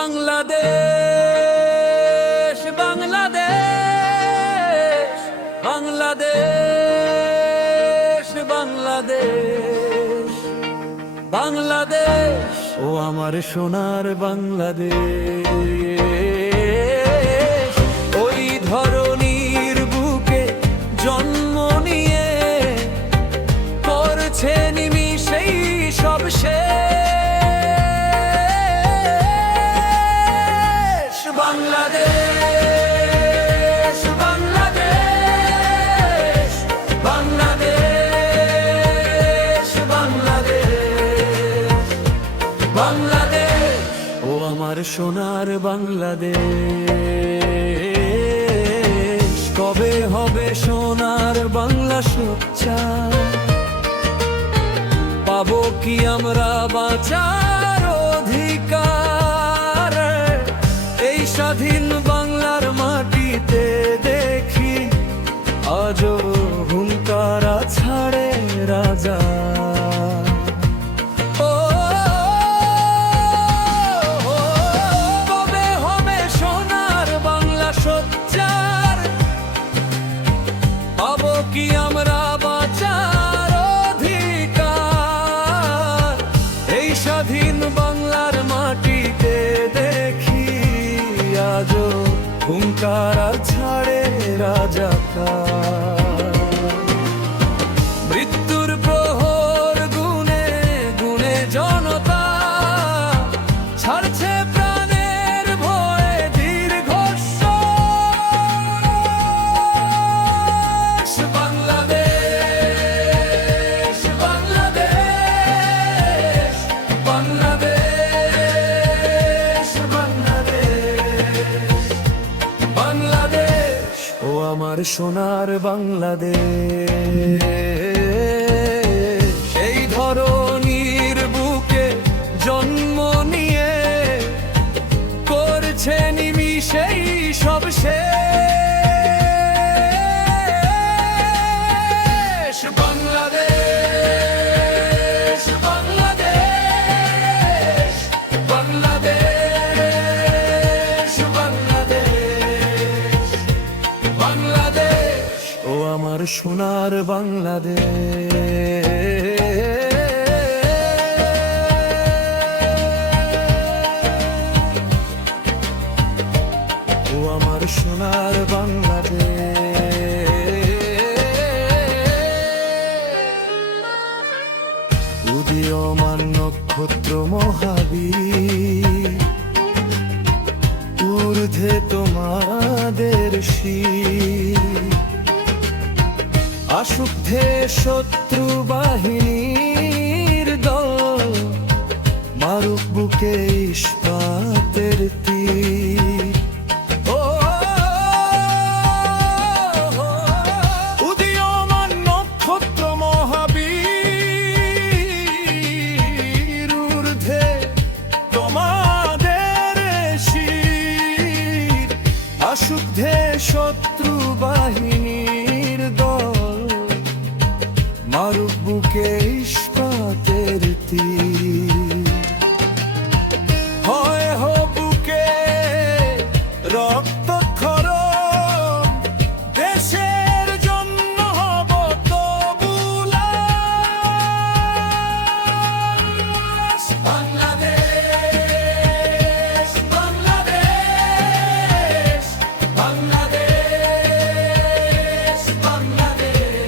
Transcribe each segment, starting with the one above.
বাংলাদেশ বাংলাদেশ বাংলাদেশ বাংলাদেশ বাংলাদেশ ও আমার সোনার বাংলাদেশ। ওই ধরনীর বুকে জন্ম নিয়ে করছে নিমিষেই সব শেষ। বাংলাদেশ বাংলাদেশ বাংলাদেশ বাংলাদেশ বাংলাদেশ ও আমার সোনার বাংলাদেশ। কবে হবে সোনার বাংলা সোচ্চার? পাবো কি আমরা বাঁচার অধিকার? এই স্বাধীন বাংলার মাটিতে দেখি আজও হুঙ্কারা ছাড়ে রাজা। কবে হবে সোনার বাংলা সোচ্চার? পাবো কি আমরা বাঁচার অধিকার? এই স্বাধীন বাংলার মাটিতে দেখি আজও হুঙ্কার ছাড়ে রাজাকার। মৃত্যুর প্রহর গুনে গুনে জনতা ছাড়ছে প্রাণের ভয়ে দীর্ঘশ্বাস। বাংলাদেশ বাংলাদেশ বাংলাদেশ বাংলাদেশ বাংলাদেশ ও আমার সোনার বাংলাদেশ। এই ধরনীর বুকে জন্ম নিয়ে করছে নিমিষেই সব শেষ। বাংলাদেশ বাংলাদেশ বাংলাদেশ বাংলাদেশ বাংলাদেশ ও আমার সোনার বাংলাদেশ। ও আমার সোনার বাংলাদেশ। উদীয়মান নক্ষত্র মহাবীর, ঊর্ধ্বে তোমাদের শির। আসুক ধে শত্রু বাহিনীর দল, মারুক বুকে ইস্পাতের তীর। উদীয়মান নক্ষত্র মহাবীর, ঊর্ধ্বে তোমাদের শির। আসুক ধে শত্রু বাহিনীর দল, মারুক বুকে ইস্পাতের তীর। হয় হো বুকে রক্তক্ষরণ, দেশের জন্য হব তবু লাশ। বাংলাদেশ বাংলাদেশ বাংলাদেশ বাংলাদেশ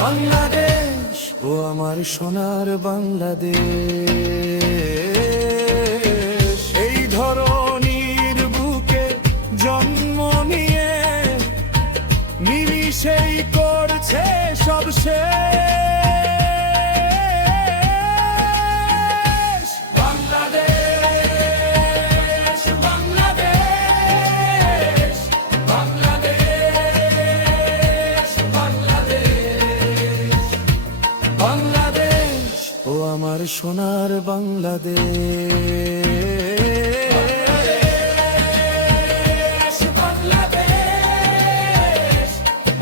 বাংলাদেশ ও আমার সোনার বাংলাদেশ। এই ধরনীর বুকে জন্ম নিয়ে নিমিষেই করছে সব শেষ। বাংলাদেশ বাংলাদেশ বাংলাদেশ বাংলাদেশ বাংলাদেশ ও আমার সোনার বাংলাদেশ। বাংলাদেশ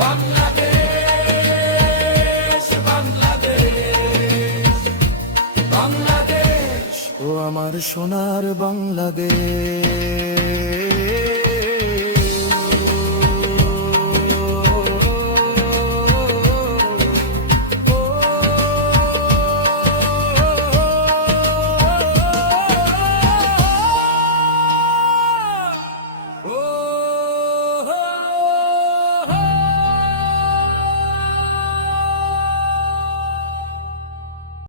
বাংলাদেশ বাংলাদেশ বাংলাদেশ ও আমার সোনার বাংলাদেশ।